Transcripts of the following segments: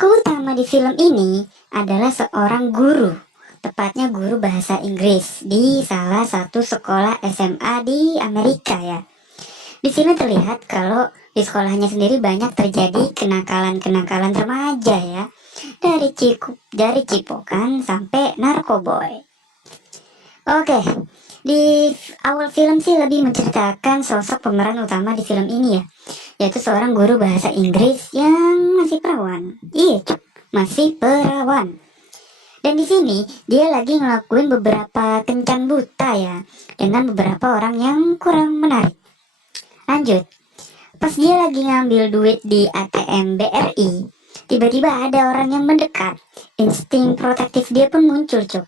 Tokoh utama di film ini adalah seorang guru, tepatnya guru bahasa Inggris di salah satu sekolah SMA di Amerika ya. Di sini terlihat kalau di sekolahnya sendiri banyak terjadi kenakalan-kenakalan remaja ya, dari cipokan sampai narkoboy. Oke, di awal film sih lebih menceritakan sosok pemeran utama di film ini ya, yaitu seorang guru bahasa Inggris yang masih perawan. Iya, Cuk, masih perawan. Dan di sini dia lagi ngelakuin beberapa kencan buta ya, dengan beberapa orang yang kurang menarik. Lanjut, pas dia lagi ngambil duit di ATM BRI, tiba-tiba ada orang yang mendekat. Insting protektif dia pun muncul, Cuk.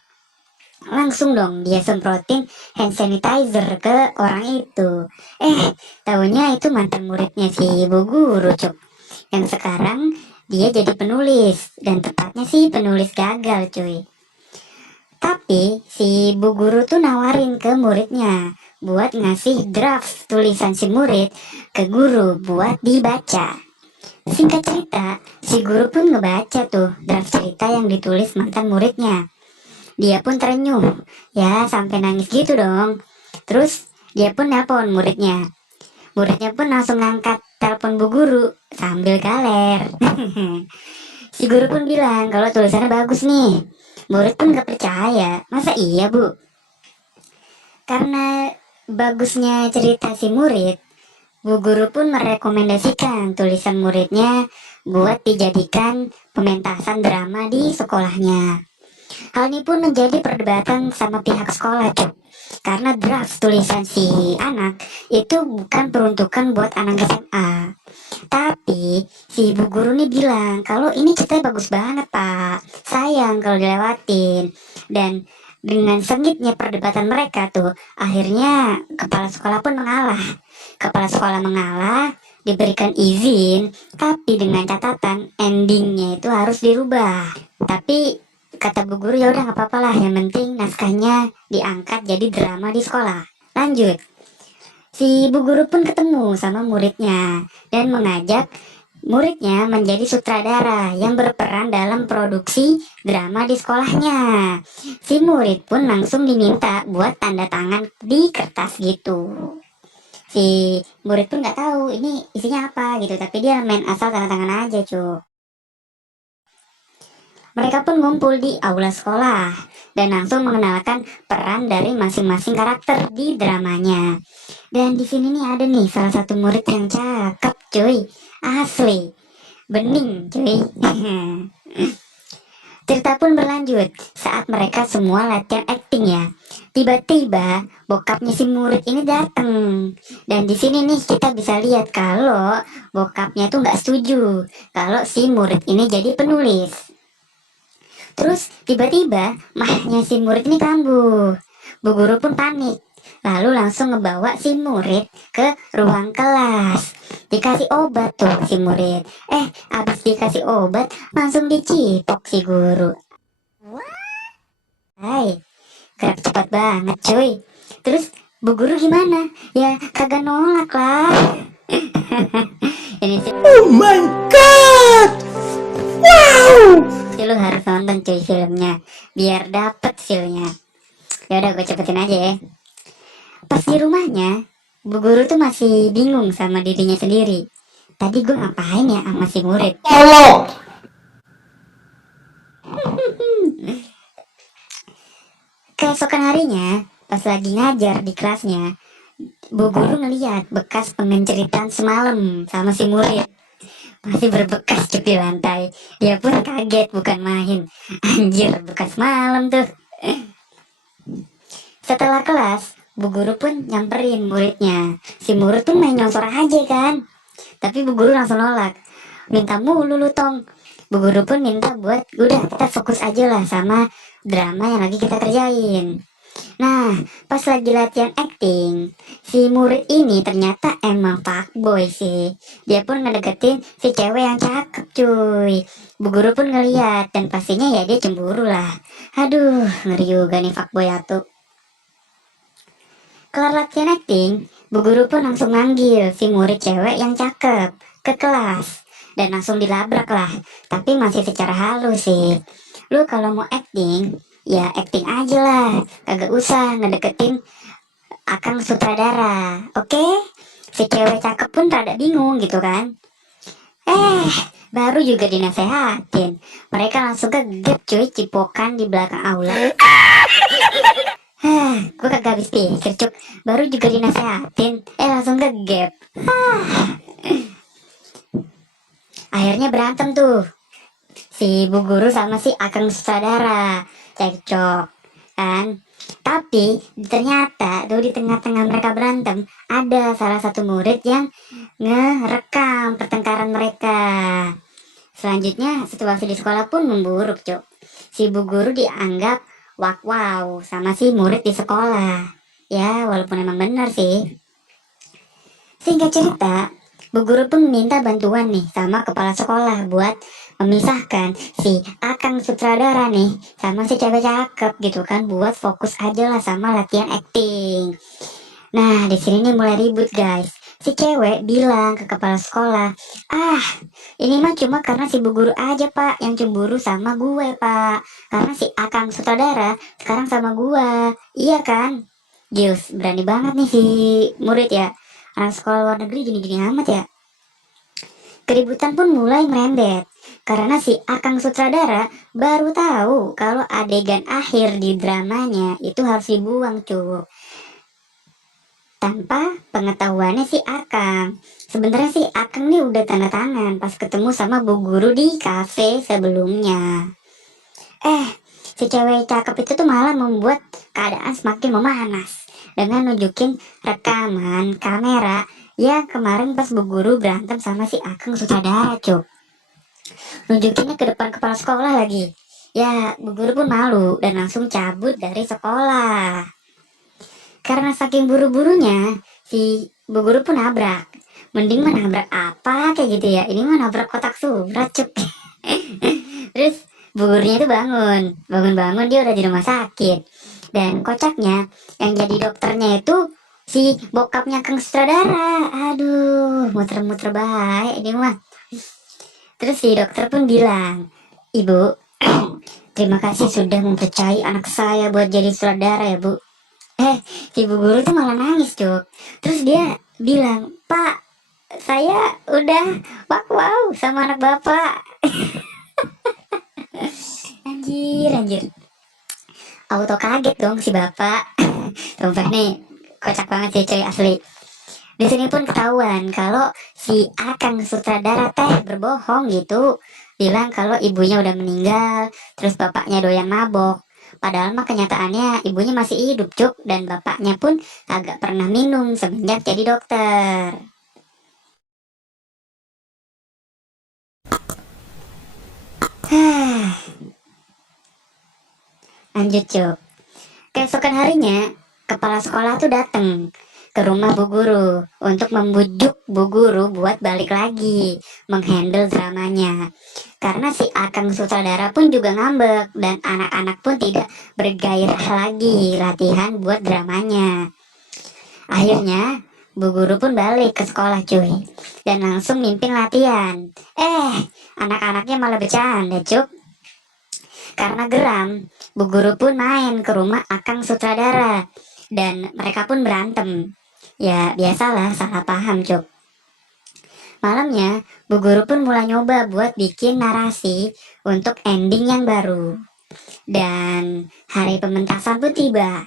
Langsung dong dia semprotin hand sanitizer ke orang itu. Taunya itu mantan muridnya si Bu Guru, Cuk. Yang sekarang dia jadi penulis, dan tepatnya sih penulis gagal, cuy. Tapi si Bu Guru tuh nawarin ke muridnya buat ngasih draft tulisan si murid ke guru buat dibaca. Singkat cerita, si guru pun ngebaca tuh draft cerita yang ditulis mantan muridnya. Dia pun terenyuh, ya sampai nangis gitu dong. Terus dia pun nelpon muridnya. Muridnya pun langsung ngangkat telepon Bu Guru sambil galer. Si guru pun bilang kalau tulisannya bagus nih. Murid pun gak percaya. Masa iya, Bu? Karena bagusnya cerita si murid, Bu Guru pun merekomendasikan tulisan muridnya buat dijadikan pementasan drama di sekolahnya. Hal ini pun menjadi perdebatan sama pihak sekolah, Cuk. Karena draft tulisan si anak itu bukan peruntukan buat anak SMA. Tapi si ibu guru nih bilang kalau ini ceritanya bagus banget, Pak. Sayang kalau dilewatin. Dan dengan sengitnya perdebatan mereka tuh, akhirnya kepala sekolah pun mengalah. Kepala sekolah mengalah, diberikan izin, tapi dengan catatan endingnya itu harus dirubah. Tapi kata bu guru, ya udah nggak apa-apa lah, yang penting naskahnya diangkat jadi drama di sekolah. Lanjut, si bu guru pun ketemu sama muridnya dan mengajak muridnya menjadi sutradara yang berperan dalam produksi drama di sekolahnya. Si murid pun langsung diminta buat tanda tangan di kertas gitu. Si murid pun nggak tahu ini isinya apa gitu, tapi dia main asal tanda tangan aja, cuy. Mereka pun ngumpul di aula sekolah dan langsung mengenalkan peran dari masing-masing karakter di dramanya. Dan di sini nih ada nih salah satu murid yang cakep, cuy. Asli. Bening, cuy. Cerita pun berlanjut saat mereka semua latihan acting ya. Tiba-tiba bokapnya si murid ini datang. Dan di sini nih kita bisa lihat kalau bokapnya tuh nggak setuju kalau si murid ini jadi penulis. Terus tiba-tiba mahnya si murid ini kambuh. Bu guru pun panik. Lalu langsung ngebawa si murid ke ruang kelas. Dikasih obat tuh si murid. Abis dikasih obat langsung dicipok si guru. Hai, gerak cepat banget cuy. Terus bu guru gimana? Ya kagak nolak lah. Ini sih. Oh my god! Wow! Lu harus nonton cuy filmnya biar dapet feelnya. Ya udah gue cepetin aja ya. Pas di rumahnya, bu guru tuh masih bingung sama dirinya sendiri. Tadi gue ngapain ya sama si murid? Tolong! Keesokan harinya, pas lagi ngajar di kelasnya, bu guru ngeliat bekas pengenceritan semalam sama si murid. Masih berbekas cuk di lantai. Dia pun kaget bukan main. Anjir, bekas malam tuh. Setelah kelas, bu guru pun nyamperin muridnya. Si murid tuh main nyosor aja kan. Tapi bu guru langsung nolak. Minta mulu lu tong. Bu guru pun minta buat udah kita fokus aja lah sama drama yang lagi kita kerjain. Nah, pas lagi latihan acting, si murid ini ternyata emang fuckboy sih. Dia pun ngedeketin si cewek yang cakep cuy. Bu guru pun ngeliat dan pastinya ya dia cemburu lah. Aduh, ngeri juga nih fuckboy atuh. Kelar latihan acting, bu guru pun langsung manggil si murid cewek yang cakep ke kelas. dan langsung dilabrak lah. Tapi masih secara halus sih. Lu kalau mau acting, ya acting aja lah, kagak usah ngedeketin akang sutradara. Oke? Si cewek cakep pun rada bingung gitu kan. Baru juga dinasehatin, mereka langsung kegep cuy, cipokan di belakang aula. Gue kagak habis pikir cuk, baru juga dinasehatin, langsung kegep. Akhirnya berantem tuh, si bu guru sama si akang sutradara, cekcok kan. Tapi ternyata tuh di tengah-tengah mereka berantem, ada salah satu murid yang ngerekam pertengkaran mereka. Selanjutnya situasi di sekolah pun memburuk cuk. Si bu guru dianggap wow sama si murid di sekolah. Ya walaupun emang benar sih. Singkat cerita, bu guru pun minta bantuan nih sama kepala sekolah buat memisahkan si akang sutradara nih sama si cewek cakep gitu kan, buat fokus aja lah sama latihan acting. Nah di sini nih mulai ribut guys. Si cewek bilang ke kepala sekolah, ini mah cuma karena si bu guru aja pak yang cemburu sama gue pak, karena si akang sutradara sekarang sama gue. Iya kan? Gils, berani banget nih si murid ya. Anak sekolah luar negeri gini-gini amat ya. Keributan pun mulai merembet karena si akang sutradara baru tahu kalau adegan akhir di dramanya itu harus dibuang cuy, tanpa pengetahuannya si akang. Sebenarnya si akang nih udah tanda tangan pas ketemu sama bu guru di kafe sebelumnya. Si cewek cakep itu tuh malah membuat keadaan semakin memanas dengan nunjukin rekaman kamera yang kemarin pas bu guru berantem sama si akang sutradara cuk. Nunjukinnya ke depan kepala sekolah lagi. Ya bu guru pun malu dan langsung cabut dari sekolah. Karena saking buru-burunya, si bu guru pun nabrak. Mending mah nabrak apa kayak gitu ya. Ini mah nabrak kotak surat cuk. Terus bu gurunya itu bangun dia udah di rumah sakit. Dan kocaknya yang jadi dokternya itu si bokapnya Kang Sutradara. Aduh, muter-muter bahaya ini mah. Terus si dokter pun bilang, ibu, terima kasih sudah mempercayai anak saya buat jadi sutradara ya bu. Si bu guru tuh malah nangis cuk. Terus dia bilang, pak, saya udah wow sama anak bapak. Anjir auto kaget dong si bapak. Sumpah nih kocak banget sih cuy asli. Di sini pun ketahuan kalau si akang sutradara teh berbohong gitu, bilang kalau ibunya udah meninggal, terus bapaknya doyan mabok. Padahal mah kenyataannya ibunya masih hidup cuk, dan bapaknya pun agak pernah minum semenjak jadi dokter. Lanjut cuk. Keesokan harinya kepala sekolah tuh datang ke rumah bu guru untuk membujuk bu guru buat balik lagi menghandle dramanya. Karena si akang sutradara pun juga ngambek dan anak-anak pun tidak bergairah lagi latihan buat dramanya. Akhirnya bu guru pun balik ke sekolah cuy dan langsung mimpin latihan. Anak-anaknya malah bercanda cuk. Karena geram, bu guru pun main ke rumah akang sutradara dan mereka pun berantem. Ya biasalah salah paham cuk. Malamnya bu guru pun mulai nyoba buat bikin narasi untuk ending yang baru. Dan hari pementasan pun tiba.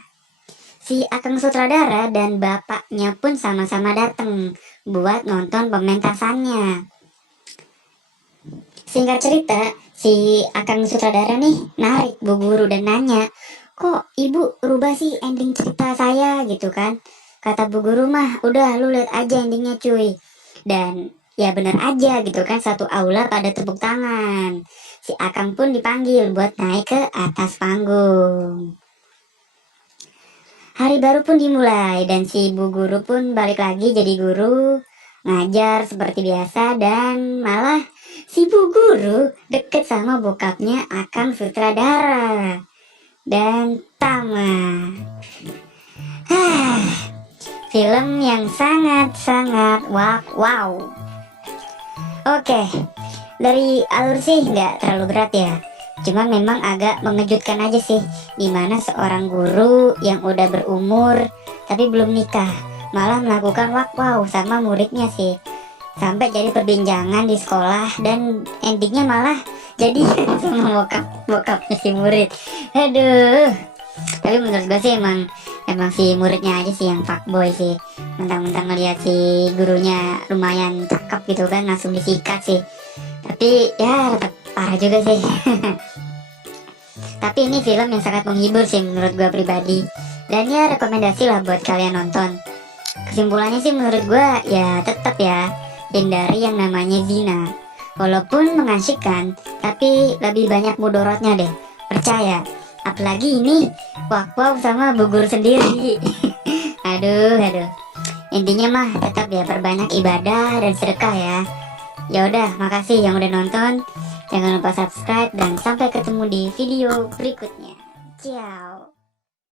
Si akang sutradara dan bapaknya pun sama-sama datang buat nonton pementasannya. Singkat cerita, si akang sutradara nih narik bu guru dan nanya, kok ibu rubah sih ending cerita saya gitu kan. Kata bu guru mah, udah lu lihat aja endingnya cuy. Dan ya bener aja gitu kan, satu aula pada tepuk tangan. Si akang pun dipanggil buat naik ke atas panggung. Hari baru pun dimulai dan si bu guru pun balik lagi jadi guru, ngajar seperti biasa, dan malah si bu guru deket sama bokapnya akang sutradara dan tamat. Film yang sangat-sangat wow. Oke, dari alur sih nggak terlalu berat ya. Cuma memang agak mengejutkan aja sih, dimana seorang guru yang udah berumur tapi belum nikah malah melakukan wow sama muridnya sih, sampai jadi perbincangan di sekolah dan endingnya malah jadi sama bokapnya si murid. Aduh, tapi menurut gue sih emang si muridnya aja sih yang fuckboy sih, mentang-mentang ngeliat si gurunya lumayan cakep gitu kan langsung disikat sih. Tapi ya tetap parah juga sih. Tapi ini film yang sangat menghibur sih menurut gue pribadi, dan ya rekomendasi lah buat kalian nonton. Kesimpulannya sih menurut gue ya tetap ya, hindari yang namanya zina. Walaupun mengasyikkan, tapi lebih banyak mudorotnya deh, percaya. Apalagi ini wow sama bu guru sendiri. Aduh. Intinya mah tetap ya perbanyak ibadah dan sedekah ya. Ya udah, makasih yang udah nonton. Jangan lupa subscribe dan sampai ketemu di video berikutnya. Ciao.